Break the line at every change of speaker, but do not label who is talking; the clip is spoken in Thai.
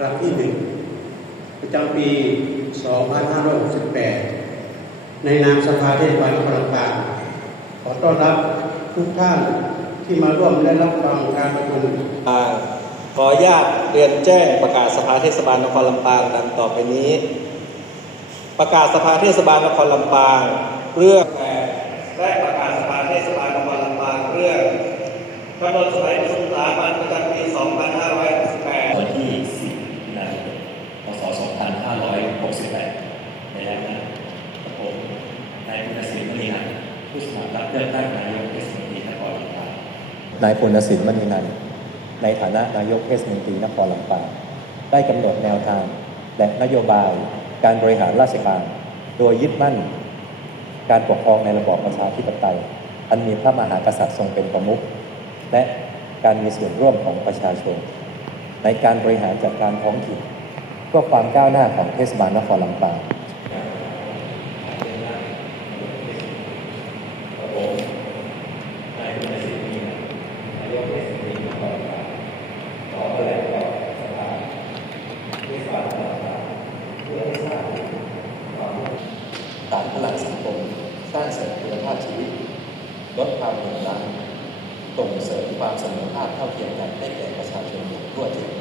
ครั้งที่หนึ่งประจำปี 2568 ในนามสภาเทศบาลนครลำปางขอต้อนรับทุกท่านที่มาร่วมและรับฟังการประชุม
อ่าขออนุญาตเรียนแจ้งประกาศสภาเทศบาลนครลำปางดังต่อไปนี้ ประกาศสภาเทศบาลนครลำปางเรื่องและประกาศสภาเทศบาลนครลำปางเรื่องกำหนดสมัยประชุมสามัญประจำปี 2568
วันที่ 10นายนพศ 68 ในแล้วนะครับผมนายพุทธศิลป์มณีนันท์ผู้สมัครรับเลือกตั้งนายกเทศมนตรีนครลำปาง
นายพลศิลป์มณีนันท์ในฐานะนายกเทศมนตรีนครลำปางได้กำหนดแนวทางและนโยบายการบริหารราชการ โดยยึดมั่น การปกครองในระบอบประชาธิปไตย อันมีพระมหากษัตริย์ทรงเป็นประมุขและการมีส่วนร่วมของประชาชน ในการบริหารจัดการท้องถิ่น เพื่อความก้าวหน้าของเทศบาลนครลำปาง
นายพุทธศิลป์มณีนันท์นายกเทศมนตรีนครลำปางขอแถลงต่อสภาเทศบาลนครลำปางเพื่อให้ทราบถึงความร่วมมือ
ตามพลังสังคมสร้างเสริมคุณภาพชีวิต ลดความเหลื่อมล้ำส่งเสริมความเสมอภาคเท่าเทียมกันให้แก่ประชาชนอย่างทั่วถึง